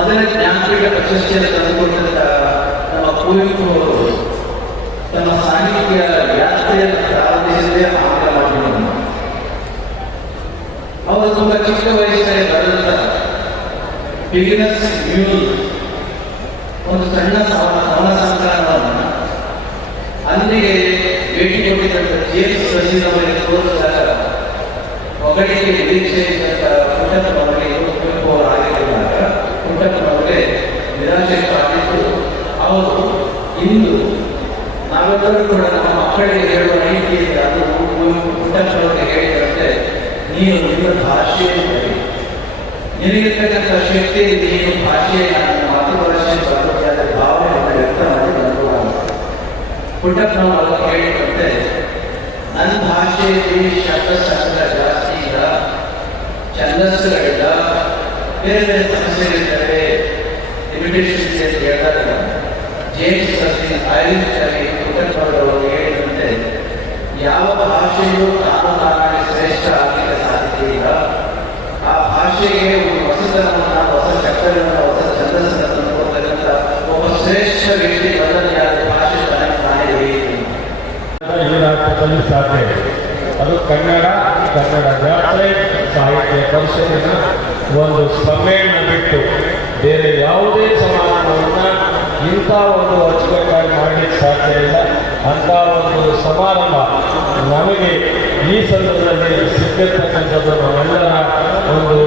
ಮೊದಲ ಜ್ಞಾನಪೀಠ ಪ್ರಶಸ್ತಿಯನ್ನು ತಂದುಕೊಟ್ಟಂತ ನಮ್ಮ ಕುವೆಂಪು ಅವರು ತಮ್ಮ ಸಾಹಿತ್ಯ ಯಾತ್ರೆಯನ್ನು ಪ್ರಾರಂಭಿಸಿದ್ದೇ ಆಂಗ್ಲ ಮಾಧ್ಯಮವನ್ನು. ಅವರು ತುಂಬ ಚಿಕ್ಕ ವಯಸ್ಸಿನಲ್ಲಿ ಬರೆದಂತ ಬಿಗಿನರ್ಸ್ ಮ್ಯೂಲ್ ಒಂದು ಸಣ್ಣ ಸವನ ಸಂಕಲನವನ್ನು ಅಲ್ಲಿಗೆ ಭೇಟಿ ಕೊಟ್ಟಿದ್ದಂಥ ಜೇಮ್ಸ್ ಸಸಿನವರಿಗೆ ತೋರಿಸಿದಾಗ ಮಗಳಿಗೆ ನಿರೀಕ್ಷೆ ಇದ್ದಂಥ ಪುಟ್ಟಪ್ಪನವರಿಗೆ ಕುವೆಂಪು ಅವರು ಆಗಿದ್ದಾಗ ಪುಟ್ಟಪ್ಪನವರಿಗೆ ನಿರಾಶೆ ಆಗಿದ್ದು ಅವರು ಇಂದು ನಾವೆಲ್ಲರೂ ಕೂಡ ನಮ್ಮ ಮಕ್ಕಳಿಗೆ ಹೇಳುವ ರೀತಿ ಇದೆ. ಅದು ಪುಟ್ಟಪ್ಪನವರಿಗೆ ಹೇಳಿದಂತೆ ನೀನು ನಿಮ್ಮ ಭಾಷೆಯನ್ನು ಬರಿ, ನಿನಗಿರ್ತಕ್ಕಂಥ ಶಕ್ತಿ ನೀನು ಭಾಷೆಯ ಮಾತೃಭಾಷೆ ಬರುತ್ತಾದ ಭಾವನೆಯನ್ನು ವ್ಯಕ್ತ ಮಾಡಿ ಬಂದುವ ಪುಟ್ಟಪ್ಪನವರು ಹೇಳಿದಂತೆ ನನ್ನ ಭಾಷೆಯಲ್ಲಿ ಶಬ್ದಶಾಸ್ತ್ರ ಜಾಸ್ತಿ ಇಲ್ಲ, ಛಂದಸ್ಸುಗಳಿಲ್ಲ, ಬೇರೆ ಬೇರೆ ಸಮಸ್ಯೆಗಳಿದ್ದಾವೆ, ಲಿಮಿಟೇಷನ್ಸ್ ಅಂತ ಹೇಳಿದಾಗ ಜೇಮ್ಸ್ ಐರಿಷ್ ಪುಟ್ಟಪ್ಪನವರು ಹೇಳಿದಂತೆ ಯಾವ ಭಾಷೆಯೂ ತಾನಾಗಿ ಶ್ರೇಷ್ಠ ಆಗಲಿಕ್ಕೆ ಸಾಧ್ಯತೆ ಇಲ್ಲ. ಆ ಭಾಷೆಗೆ ಒಂದು ಹೊಸತನವನ್ನು, ಹೊಸ ಶಬ್ದಗಳನ್ನು, ಹೊಸ ಛಂದಸ್ಸನ್ನು ತಂದುಕೊಡ್ತಕ್ಕಂಥ ಒಬ್ಬ ಶ್ರೇಷ್ಠ ವ್ಯಕ್ತಿ ಬದಲಾದ ಭಾಷೆ ತಾನೇ ರಾಜ್ಯದಲ್ಲಿ ಸಾಧ್ಯ. ಅದು ಕನ್ನಡ ವ್ಯಾಪಾರ ಸಾಹಿತ್ಯ ಪರಿಷತ್ತಿನ ಒಂದು ಸಮ್ಮೇಳನ ಬಿಟ್ಟು ಬೇರೆ ಯಾವುದೇ ಸಮಾರಂಭವನ್ನು ಇಂಥ ಒಂದು ಅಚ್ಚುಕಟ್ಟಾಗಿ ಮಾಡಲಿಕ್ಕೆ ಸಾಧ್ಯ ಇಲ್ಲ. ಅಂಥ ಒಂದು ಸಮಾರಂಭ ನಮಗೆ ಈ ಸಂದರ್ಭದಲ್ಲಿ ಸಿಕ್ಕಿರ್ತಕ್ಕಂಥದ್ದು ನಮ್ಮೆಲ್ಲರ ಒಂದು